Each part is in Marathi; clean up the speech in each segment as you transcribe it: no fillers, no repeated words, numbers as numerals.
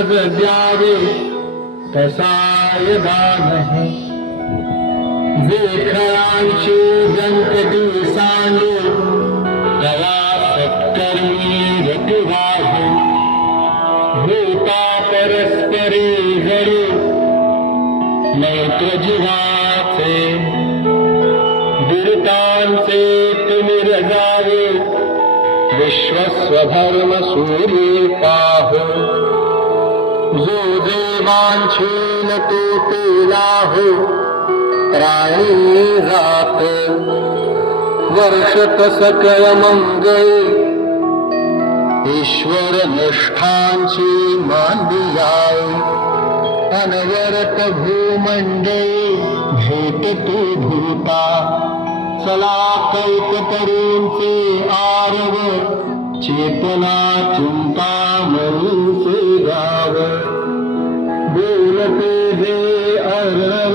द्यावे तसाय नाही वेखळांची व्यंकटी सांगे दया सत्कर्मी रतिवाहे भूता परस्परे जडे मैत्र जीवाचे दुरितांचे तिमिर जावे विश्वस्वधर्म सूर्ये पाहो जो देवांचीन तो पेला हो त्राणी रात वर्षत सकळ मंगळे ईश्वर निष्ठांची मांदियाय अनवरत भूमंडळी भेटतो भूता चला कल्पतरूंचे आरव चेतना चिंतामणीचे गाव बोलते जे अर्णव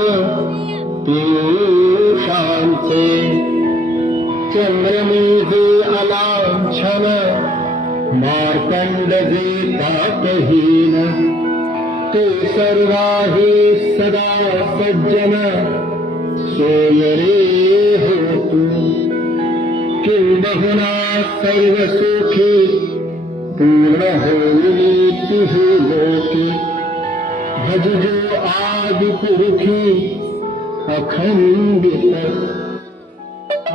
पीयूषांचे चंद्रमी जे अलांछन मार्तंड जे तापहीन ते सर्वाही सदा सज्जन सोयरे होतु किंबहुना सर्व सुखी पूर्ण होई तुझे लोके भजजो आदि पुरुषी अखंडित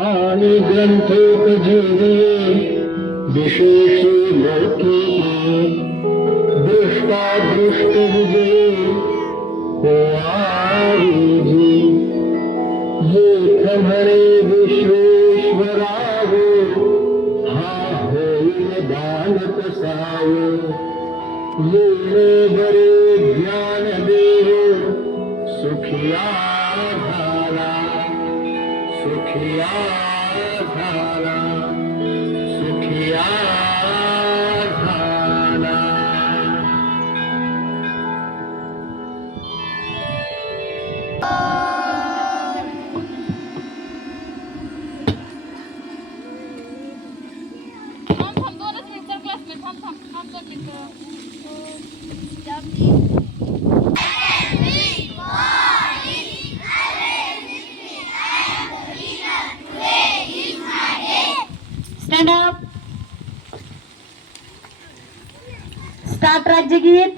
आणि ग्रंथोपजीवे विशेषी लोके दृष्टादृष्ट विजय हो आरुजी येथ म्हणे विश्वेश्वराव हा होईल दान कसावो येणे बरे ज्ञान देव सुखिया झाला सुखिया झाला सुखिया झाला. Stand up. स्टार्ट राज्यगीत.